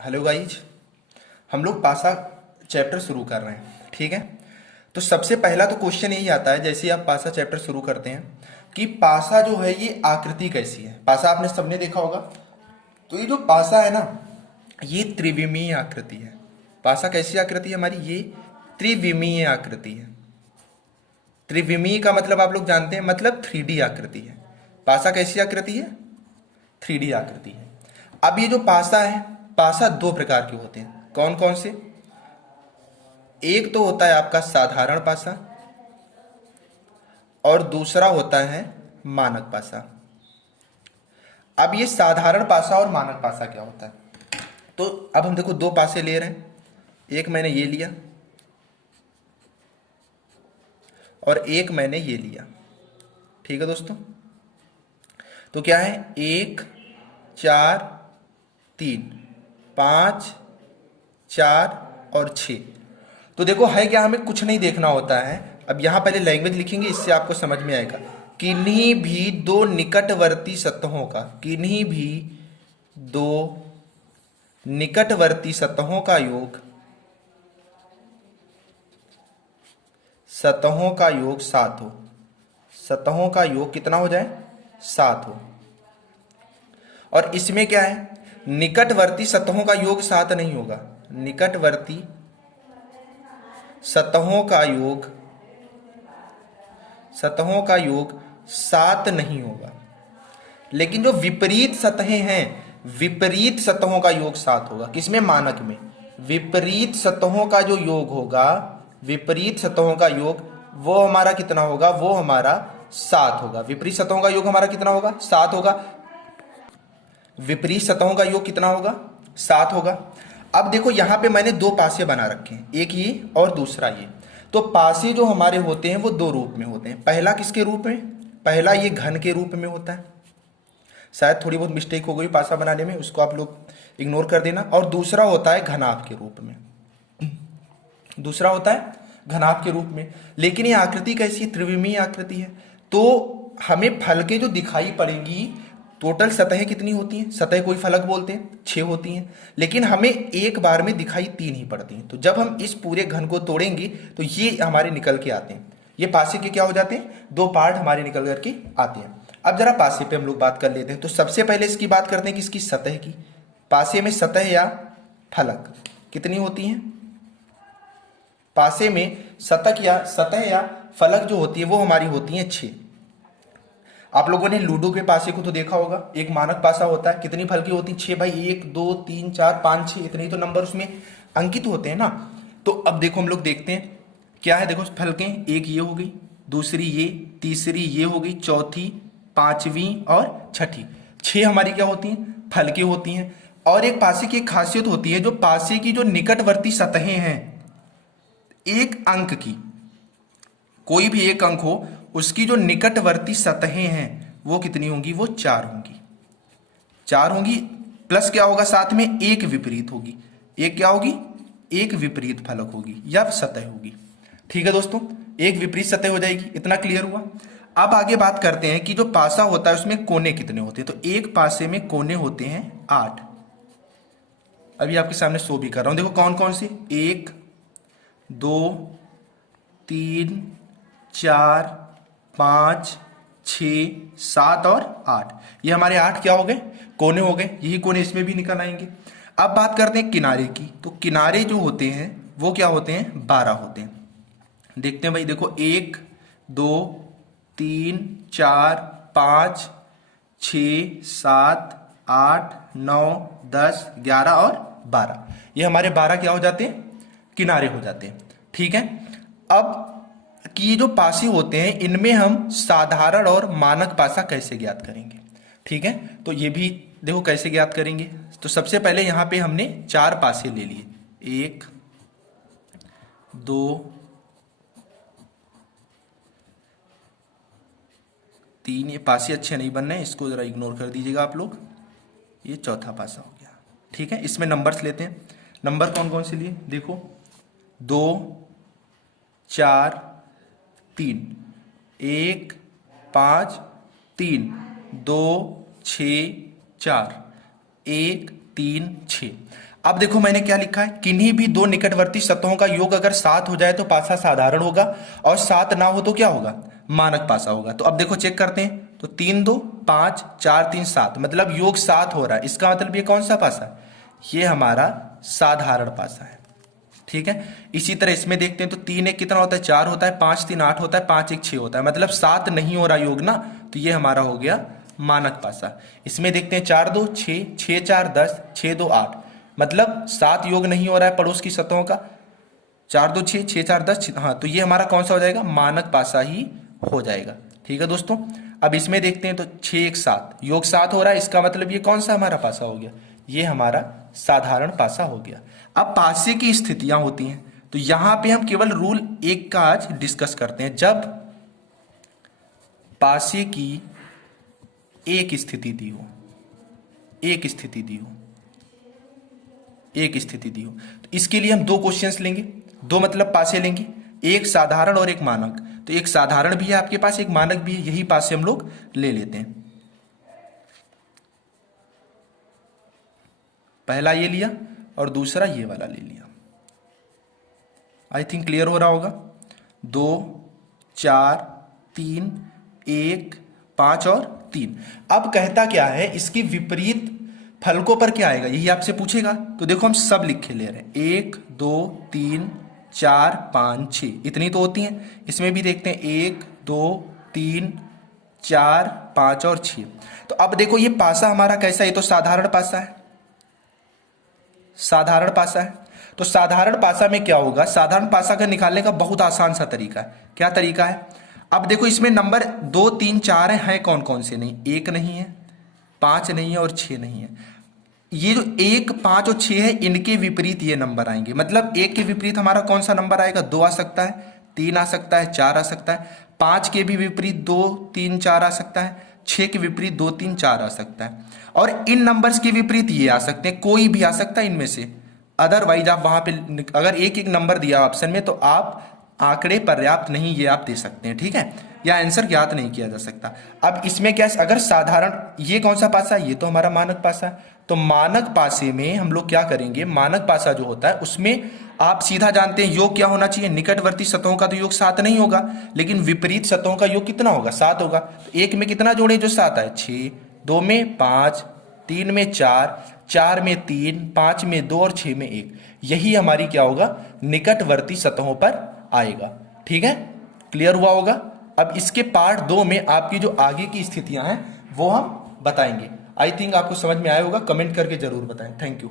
Hello guys. हम लोग पासा चैप्टर शुरू कर रहे हैं, ठीक है। तो सबसे पहला तो क्वेश्चन यही आता है, जैसे ही आप पासा चैप्टर शुरू करते हैं, कि पासा जो है ये आकृति कैसी है। पासा आपने सबने देखा होगा। तो ये जो पासा है ना, ये त्रिविमीय आकृति है। पासा कैसी आकृति है हमारी? ये त्रिविमीय आकृति है। त्रिविमीय का मतलब आप लोग जानते हैं, मतलब 3D आकृति है। पासा कैसी आकृति है? 3D आकृति है। अब ये जो पासा है, पासा दो प्रकार के होते हैं। कौन कौन से? एक तो होता है आपका साधारण पासा और दूसरा होता है मानक पासा। अब ये साधारण पासा और मानक पासा क्या होता है? तो अब हम देखो दो पासे ले रहे हैं। एक मैंने ये लिया और एक मैंने ये लिया, ठीक है दोस्तों। तो क्या है? 1 4 3 5 4 और 6। तो देखो है क्या, हमें कुछ नहीं देखना होता है। अब यहां पहले लैंग्वेज लिखेंगे, इससे आपको समझ में आएगा। किन्हीं भी दो निकटवर्ती सतहों का, किन्हीं भी दो निकटवर्ती सतहों का योग, सतहों का योग 7 हो। सतहों का योग कितना हो जाए? 7 हो। और इसमें क्या है, निकटवर्ती सतहों का योग 7 नहीं होगा। निकटवर्ती सतहों का योग, सतहों का योग 7 नहीं होगा। लेकिन जो विपरीत सतहें हैं, विपरीत सतहों का योग 7 होगा। किसमें? मानक में। विपरीत सतहों का जो योग होगा, विपरीत सतहों का योग, वो हमारा कितना होगा? वो हमारा 7 होगा। विपरीत सतहों का योग हमारा कितना होगा? 7 होगा। विपरीत सतहों का योग कितना होगा? 7 होगा। अब देखो यहां पे मैंने दो पासे बना रखे हैं, एक ये और दूसरा ये। तो पासे जो हमारे होते हैं वो दो रूप में होते हैं। पहला किसके रूप में? पहला ये घन के रूप में होता है। शायद थोड़ी बहुत मिस्टेक हो गई पासा बनाने में, उसको आप लोग इग्नोर कर देना। और दूसरा होता है घनाभ के रूप में। दूसरा होता है घनाभ के रूप में। लेकिन ये आकृति कैसी है? त्रिविमीय आकृति है। तो हमें फलकें जो दिखाई पड़ेंगी, टोटल सतहें कितनी होती हैं? सतह कोई फलक बोलते हैं 6 होती हैं, लेकिन हमें एक बार में दिखाई 3 ही पड़ती हैं। तो जब हम इस पूरे घन को तोड़ेंगे तो ये हमारे निकल के आते हैं। ये पासे के क्या हो जाते हैं? दो पार्ट हमारे निकल करके आते हैं। अब जरा पासे पे हम लोग बात कर लेते हैं। तो सबसे पहले इसकी बात करते हैं कि इसकी सतह की। पासे में सतह या फलक कितनी होती हैं? पासे में सतह या फलक जो होती है वो हमारी होती है 6। आप लोगों ने लूडो के पासे को तो देखा होगा। एक मानक पासा होता है, कितनी फलकी होती है? 6 भाई। 1 2 3 4 5 6, इतने ही तो नंबर उसमें अंकित होते हैं ना। तो अब देखो हम लोग देखते हैं क्या है। देखो फलकें, एक ये हो गई, दूसरी ये, तीसरी ये हो गई, चौथी, पांचवी और छठी। 6 हमारी क्या होती हैं? फलकें होती हैं। और एक पासे की एक खासियत होती है, जो पासे की जो निकटवर्ती सतहें हैं, एक अंक की, कोई भी एक अंक हो, उसकी जो निकटवर्ती सतहें हैं वो कितनी होंगी? वो 4 होंगी। 4 होंगी। प्लस क्या होगा साथ में? एक विपरीत होगी। एक क्या होगी? एक विपरीत फलक होगी या सतह होगी। ठीक है दोस्तों, एक विपरीत सतह हो जाएगी। इतना क्लियर हुआ। अब आगे बात करते हैं कि जो पासा होता है उसमें कोने कितने होते हैं। तो एक पासे में कोने होते हैं 8। अभी आपके सामने शो भी कर रहा हूं। देखो कौन कौन से? 1 2 3 4 5 6 7 और 8। ये हमारे 8 क्या हो गए? कोने हो गए। यही कोने इसमें भी निकल आएंगे। अब बात करते हैं किनारे की। तो किनारे जो होते हैं वो क्या होते हैं? 12 होते हैं। देखते हैं भाई। देखो 1 2 3 4 5 6 7 8 9 10 11 और 12। ये हमारे 12 क्या हो जाते हैं? किनारे हो जाते हैं। ठीक है। अब कि ये जो पासे होते हैं इनमें हम साधारण और मानक पासा कैसे ज्ञात करेंगे? ठीक है। तो ये भी देखो कैसे ज्ञात करेंगे। तो सबसे पहले यहां पे हमने 4 पासे ले लिए। 1 2 3। ये पासे अच्छे नहीं बन रहे हैं, इसको जरा इग्नोर कर दीजिएगा आप लोग। ये चौथा पासा हो गया। ठीक है। इसमें नंबर्स लेते हैं। नंबर कौन कौन से लिए? देखो 2 4 3, 1 5 3 2 6 4, 1 3 6। अब देखो मैंने क्या लिखा है, किन्हीं भी दो निकटवर्ती सतहों का योग अगर 7 हो जाए तो पासा साधारण होगा, और 7 ना हो तो क्या होगा, मानक पासा होगा। तो अब देखो चेक करते हैं, तो 3 2 5 4 3 7, मतलब योग 7 हो रहा है, इसका मतलब ये कौन सा पासा है, ये हमारा साधारण पासा है। ठीक है, इसी तरह इसमें देखते हैं, तो 3 1 कितना होता है, 4 होता है, 5 3 8 होता है, 5 1 6 होता है, मतलब 7 नहीं हो रहा योग ना, तो ये हमारा हो गया मानक पासा। इसमें देखते हैं 4 2 6 6 4 10 6 2 8, मतलब 7 योग नहीं हो रहा है पड़ोस की सतहों का, 4 2 6 6 4 10, हाँ, तो ये हमारा कौन सा हो जाएगा, मानक पासा ही हो जाएगा। ठीक है दोस्तों, अब इसमें देखते हैं, तो 6 1 7 योग 7 हो रहा है, इसका मतलब ये कौन सा हमारा पासा हो गया, ये हमारा साधारण पासा हो गया। अब पासे की स्थितियां होती हैं, तो यहां पे हम केवल रूल 1 का आज डिस्कस करते हैं। जब पासे की एक स्थिति दी हो, एक स्थिति दी हो, एक स्थिति दी हो, तो इसके लिए हम 2 क्वेश्चंस लेंगे, 2 मतलब पासे लेंगे, एक साधारण और एक मानक। तो एक साधारण भी है आपके पास, एक मानक भी है, यही पासे हम लोग ले लेते हैं। पहला ये लिया और दूसरा ये वाला ले लिया। आई थिंक क्लियर हो रहा होगा। 2 4 3 1 5 और 3। अब कहता क्या है, इसकी विपरीत फलकों पर क्या आएगा, यही आपसे पूछेगा। तो देखो हम सब लिखे ले रहे हैं, 1 2 3 4 5 6, इतनी तो होती हैं। इसमें भी देखते हैं 1 2 3 4 5 और 6। तो अब देखो ये पासा हमारा कैसा है, ये तो साधारण पासा है, साधारण पासा है। तो साधारण पासा में क्या होगा, साधारण पासा का निकालने का बहुत आसान सा तरीका है। क्या तरीका है, अब देखो इसमें नंबर 2 3 4 हैं, कौन कौन से नहीं, 1 नहीं है, 5 नहीं है और 6 नहीं है। ये जो 1 5 और 6 है, इनके विपरीत ये नंबर आएंगे। मतलब 1 के विपरीत हमारा कौन सा नंबर आएगा, 2 आ सकता है, 3 आ सकता है, 4 आ सकता है। 5 के भी विपरीत 2 3 4 आ सकता है, 6 के विपरीत 2 3 4 आ सकता है, और इन नंबर्स के विपरीत ये आ सकते हैं, कोई भी आ सकता है इनमें से। अदरवाइज आप वहां पे अगर एक एक नंबर दिया ऑप्शन में, तो आप आंकड़े पर्याप्त नहीं ये आप दे सकते हैं। ठीक है, या आंसर ज्ञात नहीं किया जा सकता। अब इसमें क्या, अगर साधारण, ये कौन सा पासा है, ये तो हमारा मानक पासा है। तो मानक पासे में हम लोग क्या करेंगे, मानक पासा जो होता है उसमें आप सीधा जानते हैं योग क्या होना चाहिए, निकटवर्ती सतहों का तो योग 7 नहीं होगा, लेकिन विपरीत सतहों का योग कितना होगा, 7 होगा। तो 1 में कितना जोड़े जो 7 है, 6, 2 में 5, 3 में 4, 4 में 3, 5 में 2 और 6 में 1, यही हमारी क्या होगा, निकटवर्ती सतहों पर आएगा। ठीक है, क्लियर हुआ होगा। अब इसके पार्ट 2 में आपकी जो आगे की स्थितियां हैं वो हम बताएंगे। आई थिंक आपको समझ में आया होगा, कमेंट करके जरूर बताएं। Thank you.